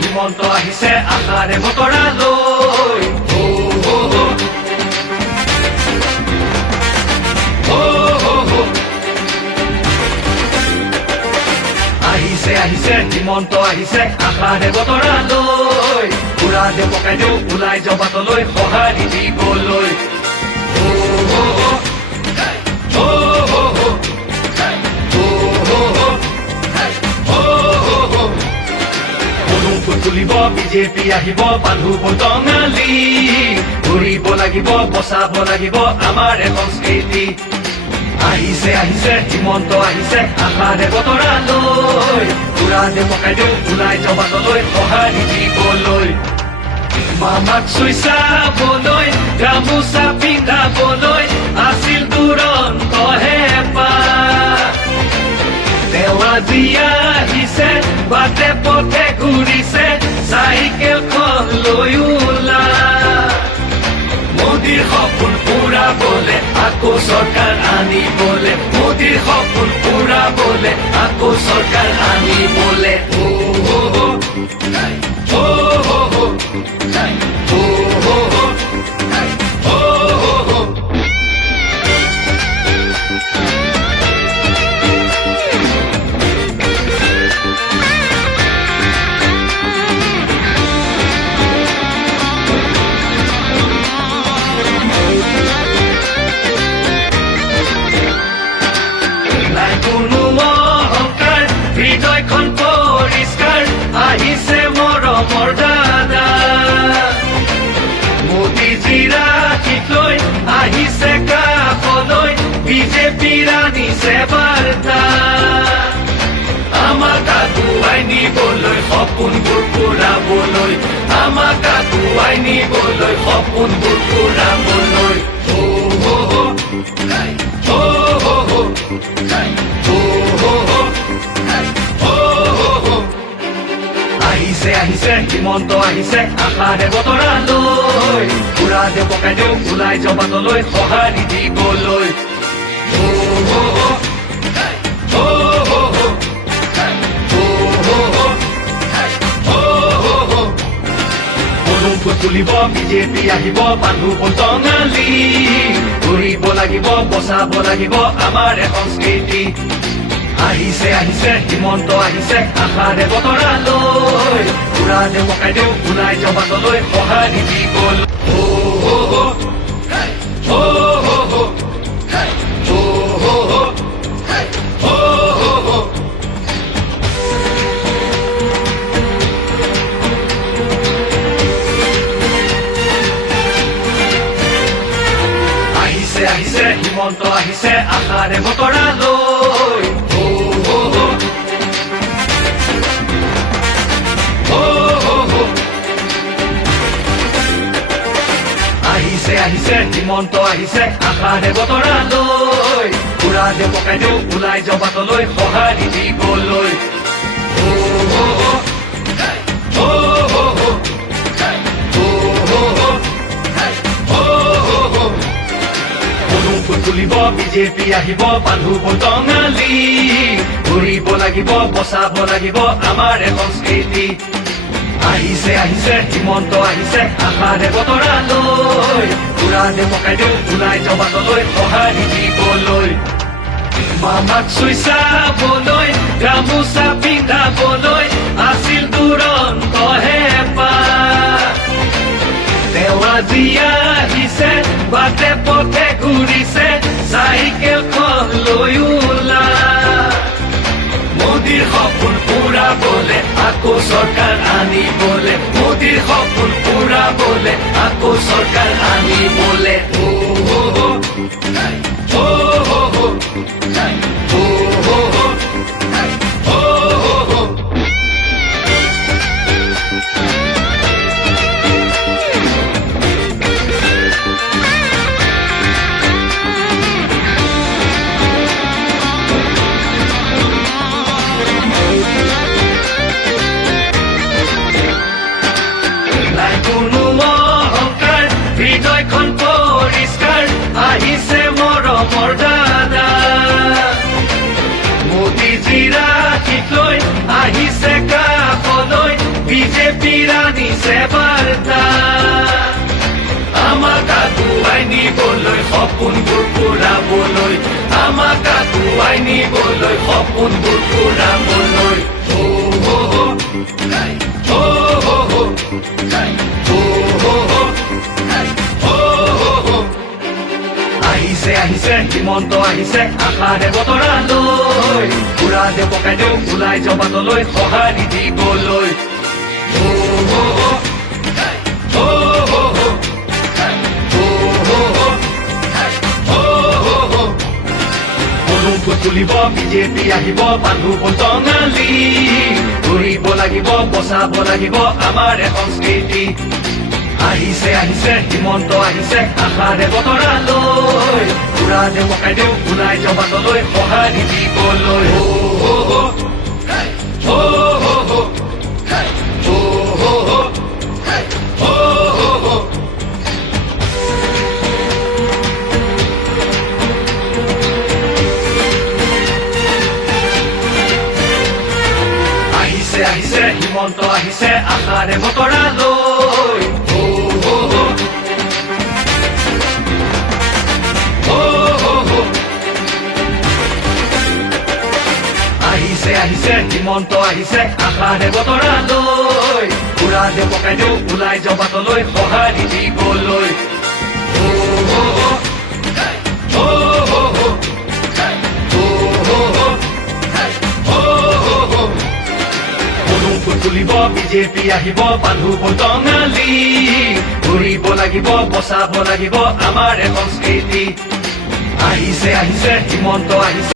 হিমন্ত আহিছে আশাৰে বতৰা লৈ আহিছে হিমন্ত আহিছে আশাৰে বতৰা লৈ পুৰা দে পকাই দিওঁ ওলাই যাওঁ বাটলৈ সঁহাৰি দিবলৈ তুলিব বিজেপি আহিব বান্ধু টঙালি ঘূৰিব লাগিব বচাব লাগিব আমাৰ সংস্কৃতি আহিছে আহিছে হিমন্ত আহিছে আশাৰে বতৰা লৈ পুৰা দে পকাই দিওঁ ওলাই যাওঁ বাটলৈ সঁহাৰি দিবলৈ মামাক চুই চাবলৈ গামোচা পিন্ধাবলৈ আছিল দুৰন্ত হেঁপাহ তেওঁ আজি আহিছে বাটে পথে ঘূৰিছে চাইকেলখন লৈ ওলা মোদীৰ সপোন পুৰাবলে আকৌ চৰকাৰ আনিবলে মোদীৰ সপোন পুৰাবলে আকৌ চৰকাৰ আনিবলে আহিছে মৰমৰ দাদা মোদীজীৰ আশীষ লৈ আহিছে কাষলৈ বিজেপিৰ আনিছে বাৰ্তা আমাক আগুৱাই নিবলৈ সপোনবোৰ পুৰাবলৈ আমাক আগুৱাই নিবলৈ সপোনবোৰ পুৰাবলৈ আহিছে হিমন্ত আহিছে আশাৰে বতৰা লৈ পুৰা দে পকাই দিওঁ ওলাই যাওঁ বাটলৈ সঁহাৰি দিবলৈ তুলিব বিজেপি আহিব বান্ধু টঙালি ঘূৰিব লাগিব বচাব লাগিব আমাৰ সংস্কৃতি আহিছে আহিছে হিমন্ত আহিছে আশাৰে বতৰা লৈ পুৰা দে পকাই দিওঁ ওলাই যাওঁ বাটলৈ সঁহাৰি দিবলৈ আহিছে আহিছে হিমন্ত আহিছে আশাৰে বতৰা লৈ আহিছে হিমন্ত আহিছে আশাৰে বতৰা লৈ পুৰা দে পকাই দিওঁ ওলাই যাওঁ বাটলৈ সঁহাৰি দিবলৈ তুলিব বিজেপি আহিব বান্ধু টঙালি ঘূৰিব লাগিব বচাব লাগিব আমাৰ সংস্কৃতি আহিছে আহিছে হিমন্ত আহিছে আশাৰে বতৰা লৈ পুৰা দে পকাই দিওঁ ওলাই যাওঁ বাটলৈ সঁহাৰি দিবলৈ মামাক চুই চাবলৈ গামোচা পিন্ধাবলৈ আছিল দুৰন্ত হেঁপাহ তেওঁ আজি আহিছে বাটে পথে ঘূৰিছে চাইকেলখন লৈ ওলা মোদীৰ সপোন পুৰাবলে আকৌ চৰকাৰ আনিবলে মোদীৰ সপোন পুৰাবলে আকৌ চৰকাৰ আনিবলে আহিছে মৰমৰ দাদা মোদীজীৰ আশীষ লৈ আহিছে কাষলৈ বিজেপি আহিছে বাৰ্তা আমাক আগুৱাই নিবলৈ সপোনবোৰ পুৰাবলৈ আমাক আগুৱাই নিবলৈ সপোনবোৰ পুৰাবলৈ আহিছে আহিছে হিমন্ত আহিছে আশাৰে বতৰালৈ বুঢ়া দেউ ককাই দেউ ওলাই জবাতলৈ সঁহাৰি দিবলৈ তুলিব বিজেপি আহিব বান্ধু টঙালি ঘূৰিব লাগিব বচাব লাগিব আমাৰ সংস্কৃতি আহিছে আহিছে হিমন্ত আহিছে আশাৰে বতৰালৈ বুঢ়া দেউ ককাই দেউ ওলাই জবাতলৈ সঁহাৰি দিবলৈ আহিছে হিমন্ত আহিছে আশাৰে বতৰালৈ আহিছে আহিছে হিমন্ত আহিছে আশাৰে বতৰালৈ বুঢ়া দেউ ককাই দেউ ওলাই জবাতলৈ সঁহাৰি দিবলৈ তুলিব বিজেপি আহিব বান্ধু টঙালি ঘূৰিব লাগিব বচাব লাগিব আমাৰ সংস্কৃতি আহিছে আহিছে হিমন্ত আহিছে